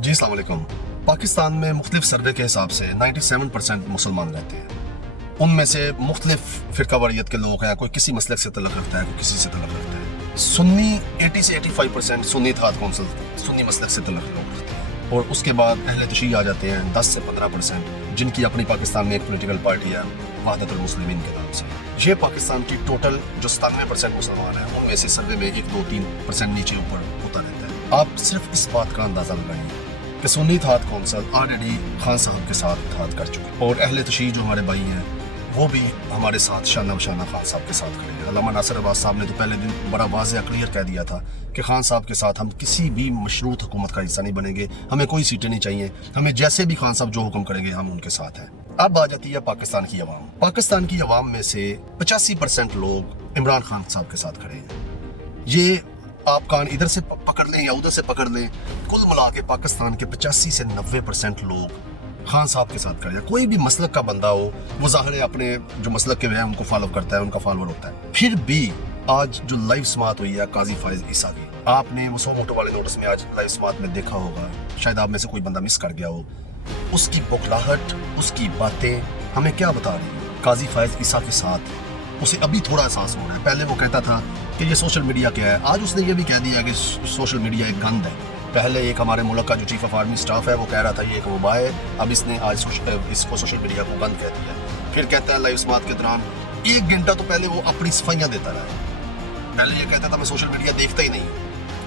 जी अस्सलाम वालेकुम। पाकिस्तान में मुख्तलिफ सर्वे के हिसाब से 97% मुसलमान रहते हैं। उनमें से मुख्तलिफ फ़िरका वारियत के लोग हैं, कोई किसी मसलक से तल्लुक़ रखता है, कोई किसी से तल्लुक़ रखता है। सुन्नी 80 से 85% सुन्नी इत्तेहाद कौंसिल सुन्नी मसलक से तल्लुक़ लोग रखते हैं, और उसके बाद अहले तशय्युअ आ जाते हैं 10 से 15%, जिनकी अपनी पाकिस्तान में एक पोलिटिकल पार्टी है वहदतुल मुस्लिमीन के नाम से। ये पाकिस्तान की टोटल जो 97% मुसलमान हैं उनमें से सर्वे में 1-2-3% नीचे ऊपर होता रहता है। आप सिर्फ इस बात का अंदाज़ा लगाएं कि सुन्नी इत्तेहाद कौंसिल ऑलरेडी खान साहब के साथ इत्तेहाद कर चुके हैं, और अहले तशय्युअ जो हमारे भाई हैं वो भी हमारे साथ शाना बशाना खान साहब के साथ खड़े हैं। अल्लामा नासिर अब्बास साहब ने तो पहले दिन बड़ा वाज़ेह क्लियर कह दिया था कि खान साहब के साथ हम किसी भी मशरूत हुकूमत का हिस्सा नहीं बनेंगे, हमें कोई सीटें नहीं चाहिए, हमें जैसे भी खान साहब जो हुक्म करेंगे हम उनके साथ हैं। अब आ जाती है पाकिस्तान की अवाम। पाकिस्तान की अवाम में से 85% लोग इमरान खान साहब के साथ खड़े हैं। ये आप कान इधर से पकड़ लें या उधर से पकड़ लें, कुल मिला के पाकिस्तान के 85 से 90% लोग खान साहब के साथ खड़े हैं। कोई भी मसलक का बंदा हो, वो ज़ाहिर है अपने जो मसलक के हैं उनको फॉलो करता है, उनका फॉलोअर होता है। फिर भी आज जो लाइव समात हुई है काजी फाइज ईसा की, आपने वो 100 मोटो वाले नोटिस में आज लाइव समात में देखा होगा, शायद आप में से कोई बंदा मिस कर गया हो। उसकी बौखलाहट, उसकी बातें हमें क्या बता रही है? काजी फाइज ईसा के साथ उसे अभी थोड़ा एहसास हो रहा है। पहले वो कहता था कि ये सोशल मीडिया क्या है, आज उसने ये भी कह दिया कि सोशल मीडिया एक गंद है। पहले एक हमारे मुल्क का जो चीफ ऑफ आर्मी स्टाफ है वो कह रहा था ये एक वबा है, अब इसने आज इसको सोशल मीडिया को गंद कह दिया। फिर कहता है लाइव समात के दौरान 1 घंटा तो पहले वो अपनी सफाइयाँ देता रहा। पहले ये कहता था मैं सोशल मीडिया देखता ही नहीं,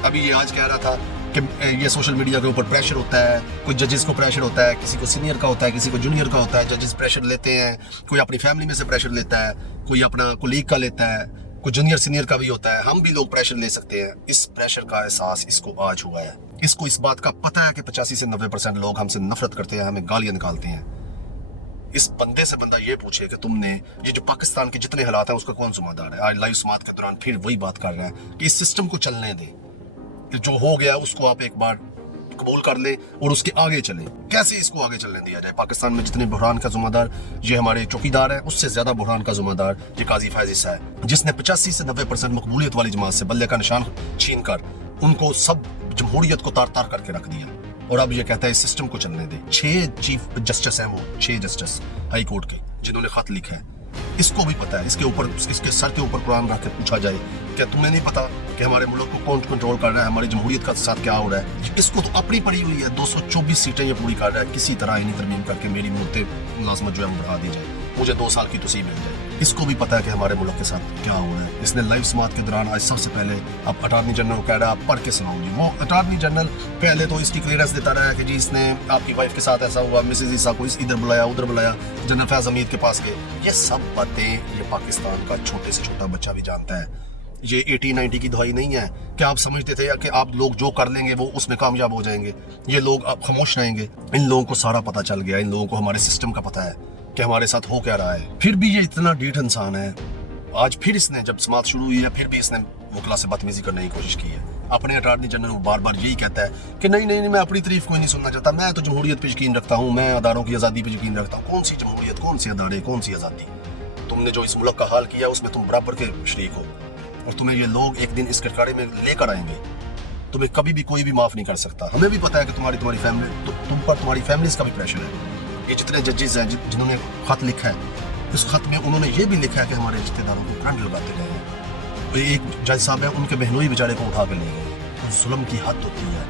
अभी ये आज कह रहा था कि ये सोशल मीडिया के ऊपर प्रेशर होता है, कोई जजेस को प्रेशर होता है, किसी को सीनियर का होता है, किसी को जूनियर का होता है, जजेस प्रेशर लेते हैं, कोई अपनी फैमिली में से प्रेशर लेता है, कोई अपना कोलीग का लेता है, कोई जूनियर सीनियर का भी होता है, हम भी लोग प्रेशर ले सकते हैं। इस प्रेशर का एहसास इसको आज हुआ है। इसको इस बात का पता है कि 85 से 90% लोग हमसे नफरत करते हैं, हमें गालियां निकालते हैं। इस बंदे से बंदा ये पूछे कि तुमने ये जो पाकिस्तान के जितने हालात हैं उसका कौन जिम्मेदार है। आज लाइव समात के दौरान फिर वही बात कर रहा है कि इस सिस्टम को चलने दें, जो हो गया उसको आप एक बार कबूल कर ले और उसके आगे चले। कैसे इसको आगे चलने दिया जाए? पाकिस्तान में जितने बहरान का जिम्मेदार ये हमारे चौकीदार है, उससे ज्यादा बहरान का जिम्मेदार ये काजी फाइज ईसा है, जिसने 85 से 90% मकबूलियत वाली जमात से बल्ले का निशान छीन कर उनको सब जमहूरियत को तार तार करके रख दिया, और अब ये कहता है इस सिस्टम को चलने दे। 6 चीफ जस्टिस हैं वो, 6 जस्टिस हाई कोर्ट के, जिन्होंने खत लिखा है। इसको भी पता है, इसके ऊपर इसके सर के ऊपर कुरान रख के पूछा जाए क्या तुम्हें नहीं पता कि हमारे मुल्क को कौन कंट्रोल कर रहा है, हमारी जमहूरियत का साथ क्या हो रहा है? इसको तो अपनी पड़ी हुई है, 224 सीटें ये पूरी कर रहा है, किसी तरह इन्हीं तरमीम करके मेरी मुद्दे मुलाजमत जो है बढ़ा दी जाए, मुझे 2 साल की तोसीब मिल जाए। इसको भी पता है कि हमारे मुल्क के साथ क्या हो रहा है। इसने लाइव समात के दौरान आज सबसे पहले अब अटार्नी जनरल को कह रहा है आप पढ़ के सुनाऊंगी। वो अटार्नी जनरल पहले तो इसकी क्लियरेंस देता रहा है कि जी इसने आपकी वाइफ के साथ ऐसा हुआ, मिसेज ईसा को इधर बुलाया उधर बुलाया, जनरल फैज हमीद के पास गए। ये सब बातें ये पाकिस्तान का छोटे से छोटा बच्चा भी जानता है। ये 80-90 की दवाई नहीं है कि आप समझते थे कि आप लोग जो कर लेंगे वो उसमें कामयाब हो जाएंगे, ये लोग अब खामोश रहेंगे। इन लोगों को सारा पता चल गया, इन लोगों को हमारे सिस्टम का पता है कि हमारे साथ हो क्या रहा है। फिर भी ये इतना ढीठ इंसान है। आज फिर इसने जब समात शुरू हुई है फिर भी इसने वकला से बदतमीजी करने की कोशिश की है। अपने अटार्नी जनरल बार बार यही कहता है कि नहीं नहीं नहीं मैं अपनी तारीफ कोई नहीं सुनना चाहता, मैं तो जमहूरियत पे यकीन रखता हूँ, मैं अदारों की आज़ादी पे यकीन रखता हूँ। कौन सी जमहूरियत, कौन सी अदारे, कौन सी आज़ादी? तुमने जो इस मुल्क का हाल किया उसमें तुम बराबर के शरीक हो, और तुम्हें ये लोग एक दिन इस कटकारे में लेकर आएंगे। तुम्हें कभी भी कोई भी माफ़ नहीं कर सकता। हमें भी पता है कि तुम्हारी फैमिली तुम पर तुम्हारी फैमिलीज का भी प्रेशर है। ये जितने जजेस हैं जिन्होंने खत लिखा है, इस खत में उन्होंने ये भी लिखा है कि हमारे रिश्तेदारों को करंट लगाते गए हैं। एक जज साहब हैं, उनके बहनोई बेचारे को उठा के ले गए। जुल्म की हद होती है।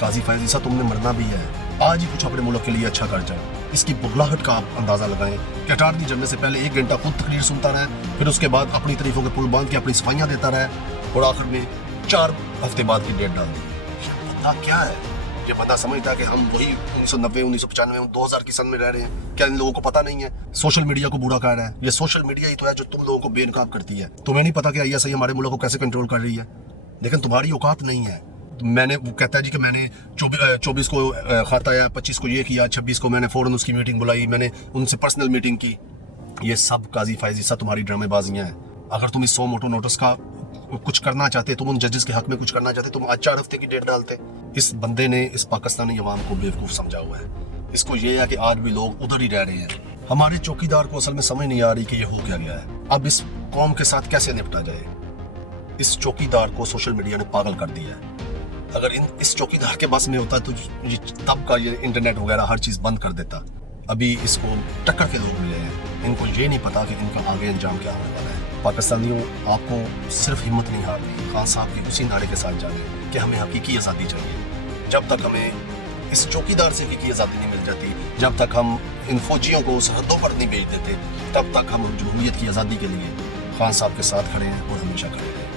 काजी फाइज ईसा तुमने मरना भी है, आज ही कुछ अपने मुल्क के लिए अच्छा कर जाओ। इसकी बुगलाहट का आप अंदाजा लगाएं कि अटार्नी जनरल से पहले 1 घंटा खुद तकरीर सुनता रहा, फिर उसके बाद अपनी तारीफों के पुल बांध के अपनी सफाइयाँ देता रहा, और आखिर में 4 हफ्ते बाद की डेट डाल दी। ये बंदा क्या है? ये बंदा समझता है कि हम वही 1990, 1995, 2000 की सन में रह रहे हैं। क्या इन लोगों को पता नहीं है? सोशल मीडिया को बुरा कह रहा है। ये सोशल मीडिया ही तो है जो तुम लोगों को बेनकाब करती है। तुम्हें नहीं पता कि ISI हमारे मुल्क को कैसे कंट्रोल कर रही है, लेकिन तुम्हारी औकात नहीं है। मैंने वो कहता है जी कि मैंने 24 को खत आया, 25 को ये किया, 26 को मैंने फ़ौरन उसकी मीटिंग बुलाई, मैंने उनसे पर्सनल मीटिंग की। ये सब काजी फाइज ईसा तुम्हारी ड्रामेबाजियाँ हैं। अगर तुम इस 100 मोटो नोटिस का कुछ करना चाहते, तुम उन जजेस के हक में कुछ करना चाहते, तुम आज 4 हफ्ते की डेट डालते। इस बंदे ने इस पाकिस्तानी अवाम को बेवकूफ़ समझा हुआ है। इसको ये है कि आज भी लोग उधर ही रह रहे हैं। हमारे चौकीदार को असल में समझ नहीं आ रही कि ये हो क्या गया है। अब इस कौम के साथ कैसे निपटा जाए? इस चौकीदार को सोशल मीडिया ने पागल कर दिया है। اگر اس چوکیدار کے پاس میں ہوتا تو یہ تب کا یہ انٹرنیٹ وغیرہ ہر چیز بند کر دیتا. ابھی اس کو ٹکر کے لوگ ملے ہیں, ان کو یہ نہیں پتا کہ ان کا آگے انجام کیا ہونے والا ہے. پاکستانیوں, آپ کو صرف ہمت نہیں ہارنی, خان صاحب کے اسی نعرے کے ساتھ جانے کہ ہمیں حقیقی آزادی چاہیے. جب تک ہمیں اس چوکیدار سے حقیقی آزادی نہیں مل جاتی, جب تک ہم ان فوجیوں کو سرحدوں پر نہیں بھیج دیتے, تب تک ہم جمہوریت کی آزادی کے لیے خان صاحب کے ساتھ کھڑے ہیں اور ہمیشہ کھڑے ہیں.